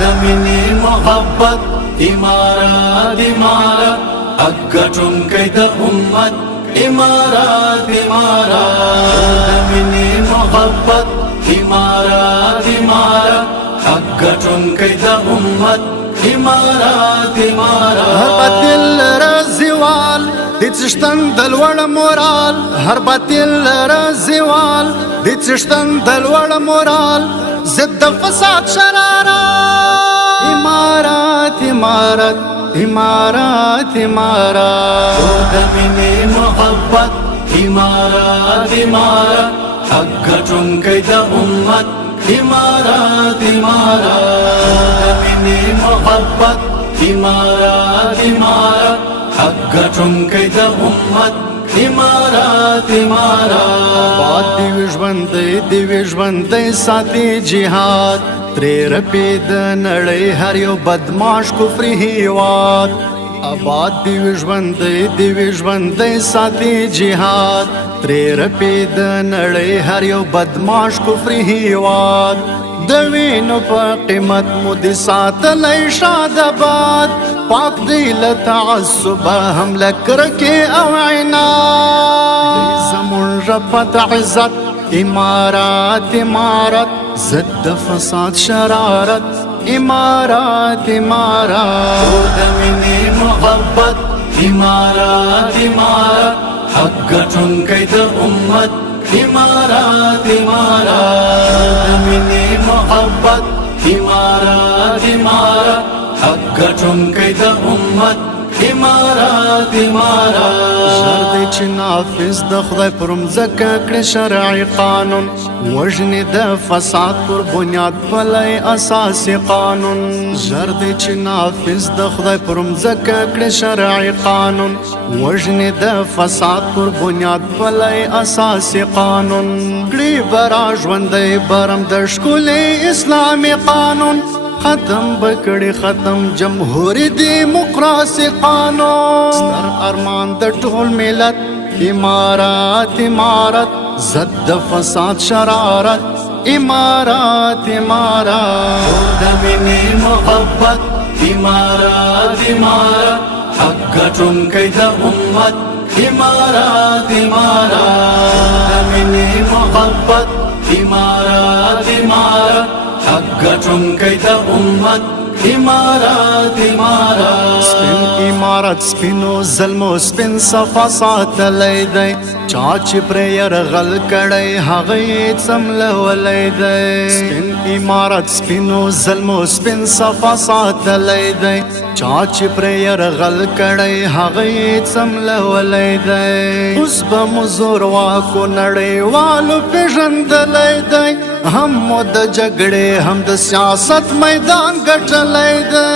دمني محبت امارات امارات اگٹن کید امت امارات امارات دمني محبت امارات امارات اگٹن کید امت امارات امارات هر باطل رزوال دي تشتن دلوړ مورال هر باطل رزوال دي تشتن دلوړ مورال ضد فساد شرارات امارات امارات امارات امارات دمني محبت امارات امارات اگٹن کید امت امارات امارات دمني محبت امارات امارات اگٹن کید امت امارات امارات باد دی وژوندۍ ساتي جهاد ترې رپید نړۍ هر یو بدماش کفر هیواد آباد دی وژوندۍ ساتي جهاد ترې رپید نړۍ هر یو بدماش کفر هیواد د وینو په قیمت مو د ساتلی شاد آباد پاک دی له تعصب هم لکرکې او عناد زمون رفت عزت امارات امارات ضد فساد شرارت امارات امارات دمني محبت امارات امارات اگٹن کید امت امارات امارات دمني محبت امارات امارات اگٹن کید امت امارات امارات زر دی چې نافذ د خدای پر مځکه کړي شرعي قانون وژنې د فساد پر بنیاد پلی اساسي قانون زر دی چې نافذ د خدای پر مځکه کړي شرعي قانون وژنې د فساد پر بنیاد پلی اساسي قانون کړي برا ژوندی برم د ښکلي اسلامي قانون ختم بکړي ختم جمهوری دیموکراسی قانون ستر ارمان د ټول ملت امارات امارات ضد فساد شرارت امارات امارات دمني محبت امارات امارات اگٹن کید امت امارات امارات دمني محبت امارات امارات اگٹن کید امت امارات امارات سپین امارت سپینو ظلمو سپین صفا ساتلی دی چا چې پرې یرغل کړی هغه یې څملولی دی سپین امارت سپینو ظلمو سپین صفا ساتلی دی چا چې پرې یرغل کړی هغه یې څملولی دی اوس به مو زورواکو نړیوالو پېژندلی دی هم مو د جګړې هم د سیاست میدان ګټلی دی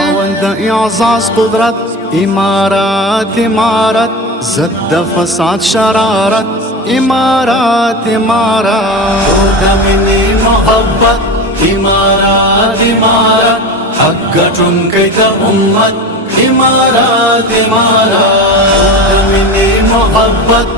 خاوند اعزاز قدرت امارات امارت ضد فساد شرارت امارات امارات دمني محبت امارات امارات اگٹن کید امت امارات امارات دمني محبت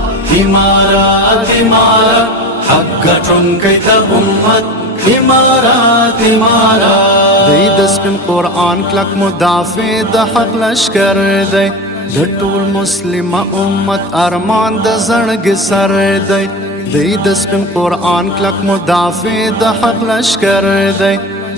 امارات امارات اگٹن کید امت امارات امارات دی د سپین قرآن کلک مدافع د حق لشکر دی د ټول مسلمه امت ارمان د زړګي سر دی دی د سپین قرآن کلک مدافع د حق لشکر دی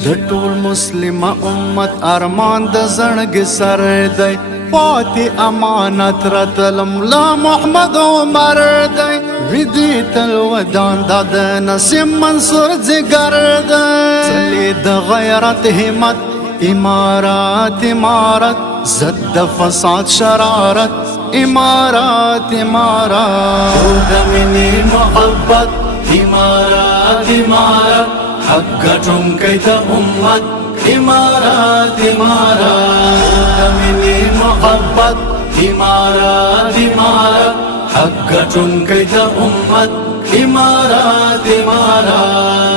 د ټول مسلمه امت ارمان د زړګي سر دی پاتې امانت رتلم لا محمد عمر دی ویدی تل ودان دا د نسیم منصور زگر دی چلی د غیرت همت امارات امارت ضد فساد شرارت امارات امارات دمني محبت امارات امارات اگٹن کید امت امارات امارات دمني محبت امارات امارات اگٹن کید امت امارات امارات